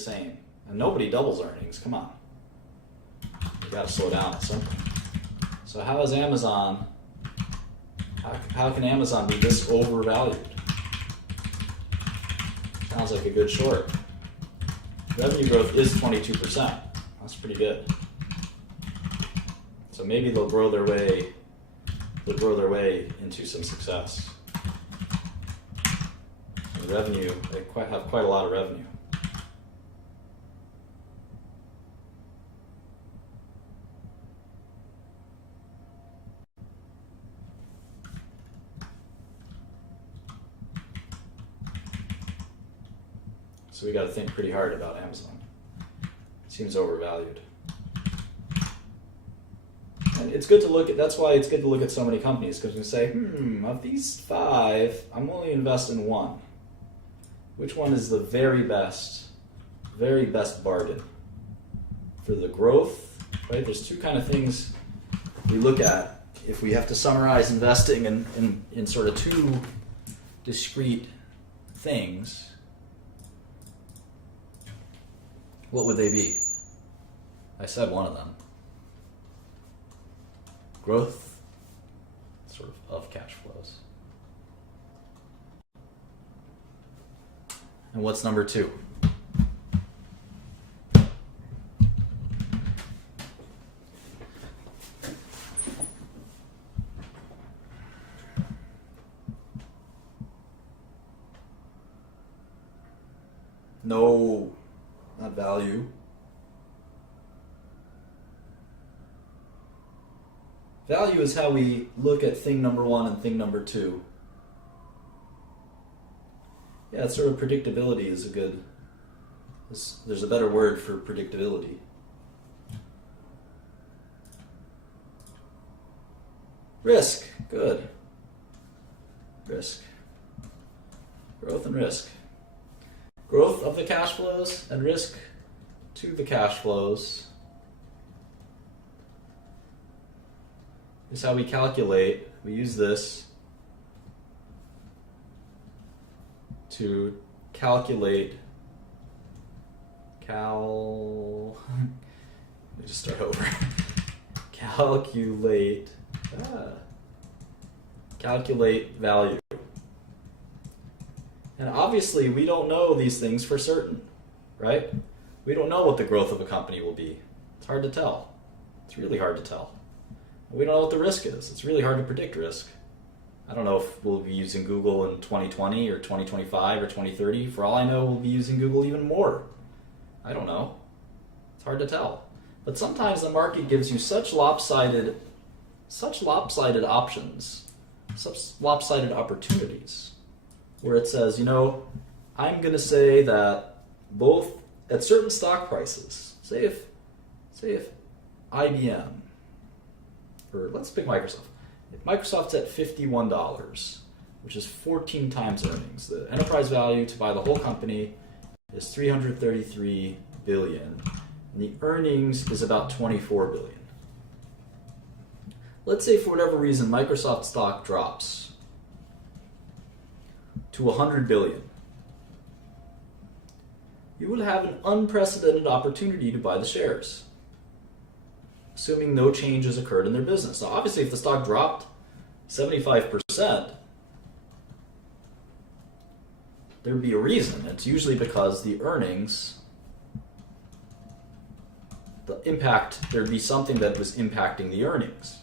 same. And nobody doubles earnings. Come on. You gotta slow down at some point. So how is Amazon, how can Amazon be this overvalued? Sounds like a good short. Revenue growth is 22%. That's pretty good. So maybe they'll grow their way into some success. The revenue, they have quite a lot of revenue. So we got to think pretty hard about Amazon. It seems overvalued. And it's good to look at, that's why it's good to look at so many companies, because we say, of these 5, I'm only investing in one. Which one is the very best bargain? For the growth, right? There's 2 kind of things we look at if we have to summarize investing in sort of 2 discrete things. What would they be? I said one of them. Growth, sort of cash flows. And what's number 2? No, not value. Value is how we look at thing number 1 and thing number 2. Yeah, it's sort of predictability is a good, there's a better word for predictability. Risk, good. Risk. Growth and risk. Growth of the cash flows and risk to the cash flows is how we calculate. We use this to calculate let me just start over. Calculate value. And obviously we don't know these things for certain, right? We don't know what the growth of a company will be. It's hard to tell. It's really hard to tell. We don't know what the risk is. It's really hard to predict risk. I don't know if we'll be using Google in 2020 or 2025 or 2030. For all I know, we'll be using Google even more. I don't know. It's hard to tell. But sometimes the market gives you such lopsided options, such lopsided opportunities, where it says, I'm going to say that both at certain stock prices, say if IBM, or let's pick Microsoft. If Microsoft's at $51, which is 14 times earnings, the enterprise value to buy the whole company is $333 billion, and the earnings is about $24 billion. Let's say for whatever reason Microsoft stock drops to $100 billion. You will have an unprecedented opportunity to buy the shares, assuming no change has occurred in their business. Now, obviously, if the stock dropped 75%, there'd be a reason. It's usually because the earnings, there'd be something that was impacting the earnings.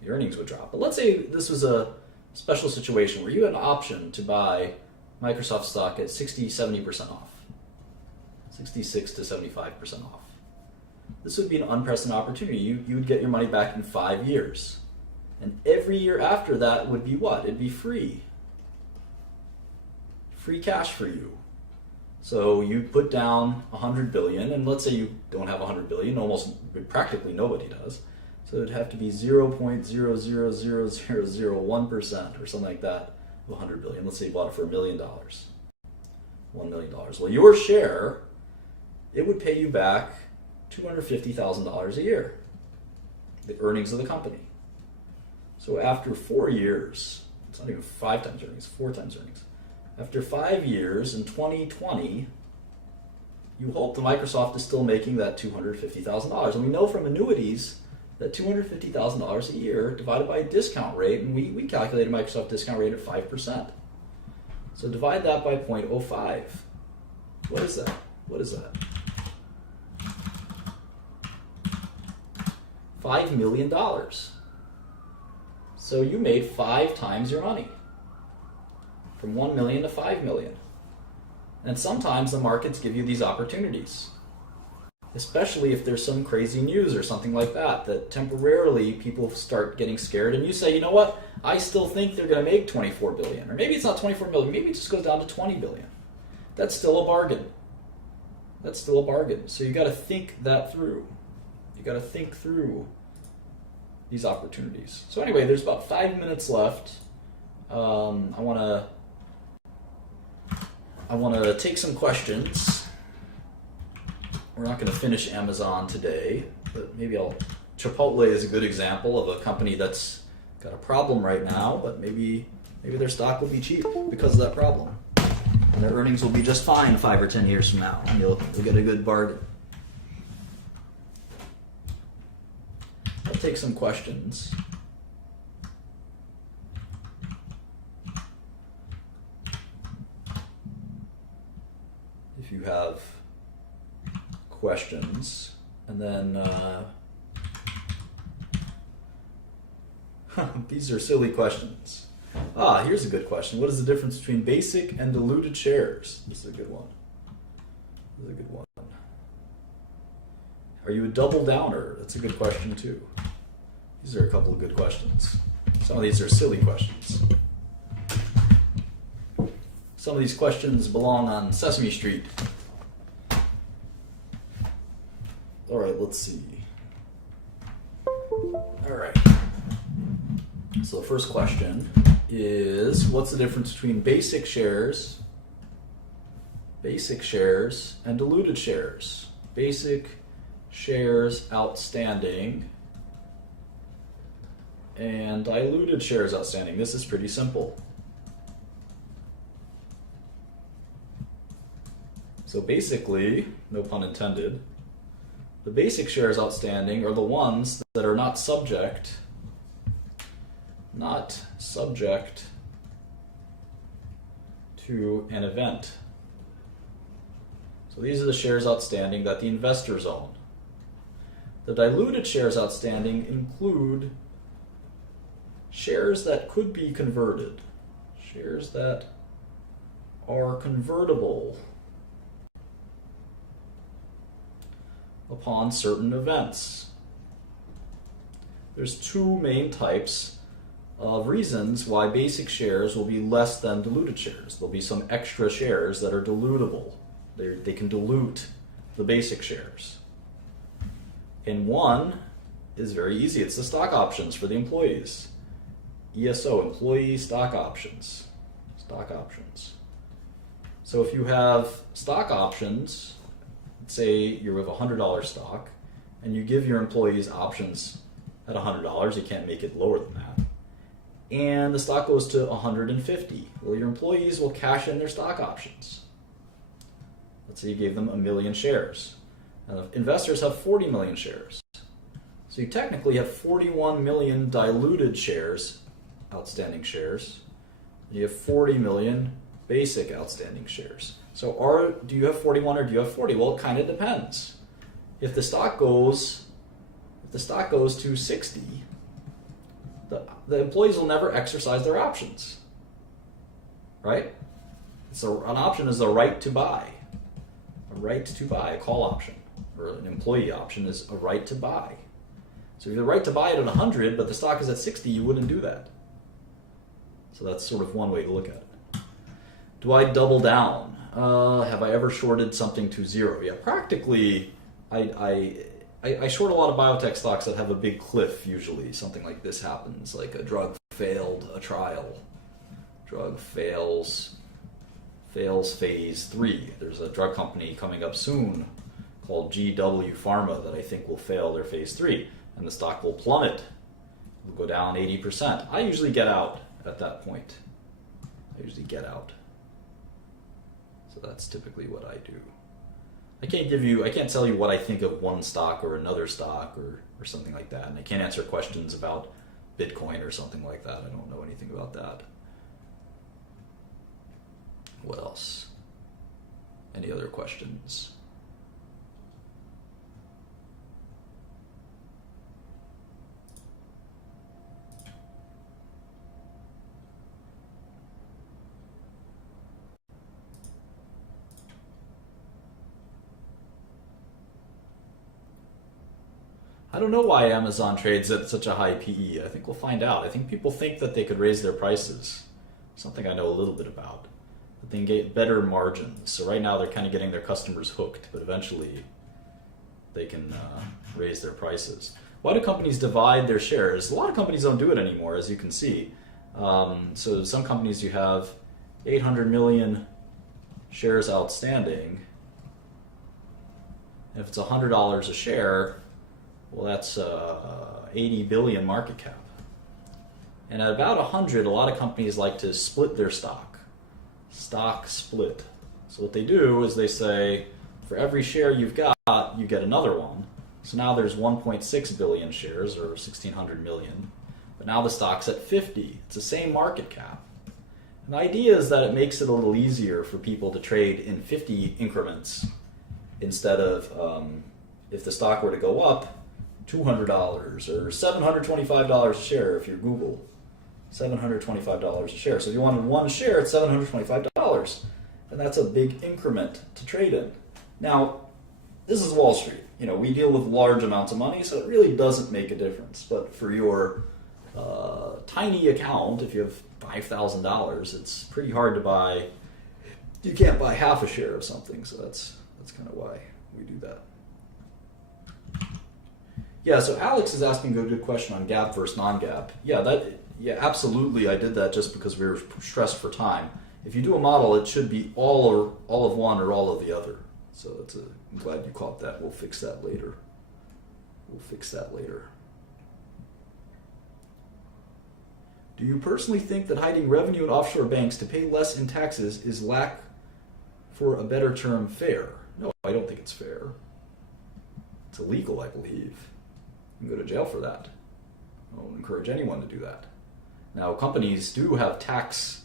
The earnings would drop. But let's say this was a special situation where you had an option to buy Microsoft stock at 60-70% off, 66 to 75% off. This would be an unprecedented opportunity. You would get your money back in 5 years. And every year after that would be what? It'd be free. Free cash for you. So you put down $100 billion, and let's say you don't have $100 billion, practically nobody does. So it'd have to be 0.000001% or something like that of $100 billion. Let's say you bought it for $1 million. $1 million. Well, your share, it would pay you back $250,000 a year, the earnings of the company. So after 4 years, it's not even 5 times earnings, 4 times earnings. After 5 years, in 2020, you hope that Microsoft is still making that $250,000. And we know from annuities that $250,000 a year divided by a discount rate, and we calculated Microsoft discount rate at 5%. So divide that by 0.05. What is that? What is that? $5 million. So you made 5 times your money. From 1 million to 5 million. And sometimes the markets give you these opportunities. Especially if there's some crazy news or something like that, that temporarily people start getting scared and you say, you know what, I still think they're going to make 24 billion. Or maybe it's not 24 billion, maybe it just goes down to 20 billion. That's still a bargain. That's still a bargain. So you got to think that through. You got to think through these opportunities. So anyway, there's about 5 minutes left. I want to take some questions. We're not going to finish Amazon today, but maybe Chipotle is a good example of a company that's got a problem right now, but maybe their stock will be cheap because of that problem. And their earnings will be just fine 5 or 10 years from now, and you'll get a good bargain. I'll take some questions. If you have questions, and then these are silly questions. Here's a good question. What is the difference between basic and diluted shares? This is a good one. This is a good one. Are you a double downer? That's a good question too. These are a couple of good questions. Some of these are silly questions. Some of these questions belong on Sesame Street. All right, let's see. All right. So the first question is, what's the difference between basic shares and diluted shares? Basic shares outstanding and diluted shares outstanding. This is pretty simple. So basically, no pun intended, the basic shares outstanding are the ones that are not subject to an event. So these are the shares outstanding that the investors own. The diluted shares outstanding include shares that could be converted, shares that are convertible upon certain events. There's 2 main types of reasons why basic shares will be less than diluted shares. There'll be some extra shares that are dilutable. They can dilute the basic shares. And one is very easy. It's the stock options for the employees. ESO, employee stock options. Stock options. So if you have stock options, say you have $100 stock, and you give your employees options at $100, you can't make it lower than that, and the stock goes to $150, well, your employees will cash in their stock options. Let's say you gave them 1 million shares. Now, the investors have 40 million shares. So you technically have 41 million diluted shares, outstanding shares. You have 40 million basic outstanding shares. So do you have 41 or do you have 40? Well, it kind of depends. If the stock goes to 60, the employees will never exercise their options, right? So an option is a right to buy. A right to buy, a call option, or an employee option is a right to buy. So if you have the right to buy it at 100, but the stock is at 60, you wouldn't do that. So that's sort of one way to look at it. Do I double down? Have I ever shorted something to zero? Yeah, practically, I short a lot of biotech stocks that have a big cliff usually. Something like this happens, like a drug failed a trial. Drug fails phase 3. There's a drug company coming up soon called GW Pharma that I think will fail their phase 3, and the stock will plummet. It will go down 80%. I usually get out at that point. So that's typically what I do. I can't tell you what I think of one stock or another stock or something like that. And I can't answer questions about Bitcoin or something like that. I don't know anything about that. What else? Any other questions? I don't know why Amazon trades at such a high PE. I think we'll find out. I think people think that they could raise their prices. Something I know a little bit about. That they can get better margins. So right now they're kind of getting their customers hooked, but eventually they can raise their prices. Why do companies divide their shares? A lot of companies don't do it anymore, as you can see. So some companies you have 800 million shares outstanding. And if it's $100 a share, well, that's 80 billion market cap. And at about 100, a lot of companies like to split their stock. Stock split. So what they do is they say, for every share you've got, you get another one. So now there's 1.6 billion shares, or 1,600 million. But now the stock's at 50. It's the same market cap. And the idea is that it makes it a little easier for people to trade in 50 increments instead of, if the stock were to go up, $200 or $725 a share if you're Google. $725 a share. So if you wanted one share, it's $725. And that's a big increment to trade in. Now, this is Wall Street. We deal with large amounts of money, so it really doesn't make a difference. But for your tiny account, if you have $5,000, it's pretty hard to buy. You can't buy half a share of something, so that's kind of why we do that. Yeah, so Alex is asking a good question on gap versus non-gap. Yeah, absolutely. I did that just because we were stressed for time. If you do a model, it should be all of one or all of the other. So I'm glad you caught that. We'll fix that later. Do you personally think that hiding revenue in offshore banks to pay less in taxes is, lack for a better term, fair? No, I don't think it's fair. It's illegal, I believe. You can go to jail for that. I don't encourage anyone to do that. Now, companies do have tax.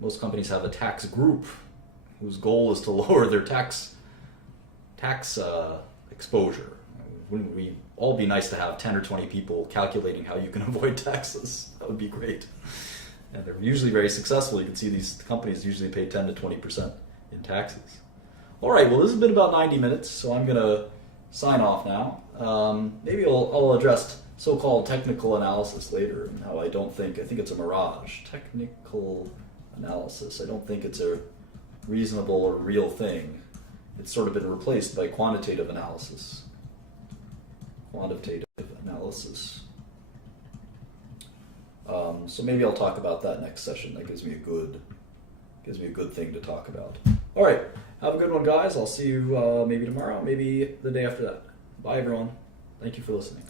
Most companies have a tax group whose goal is to lower their tax exposure. Wouldn't we all be nice to have 10 or 20 people calculating how you can avoid taxes? That would be great. And they're usually very successful. You can see these companies usually pay 10 to 20% in taxes. All right, well, this has been about 90 minutes, so I'm going to sign off now. Maybe I'll address so-called technical analysis later, and how I think it's a mirage. Technical analysis. I don't think it's a reasonable or real thing. It's sort of been replaced by quantitative analysis. So maybe I'll talk about that next session. That gives me a good thing to talk about. All right, have a good one, guys. I'll see you maybe tomorrow, maybe the day after that. Bye, everyone. Thank you for listening.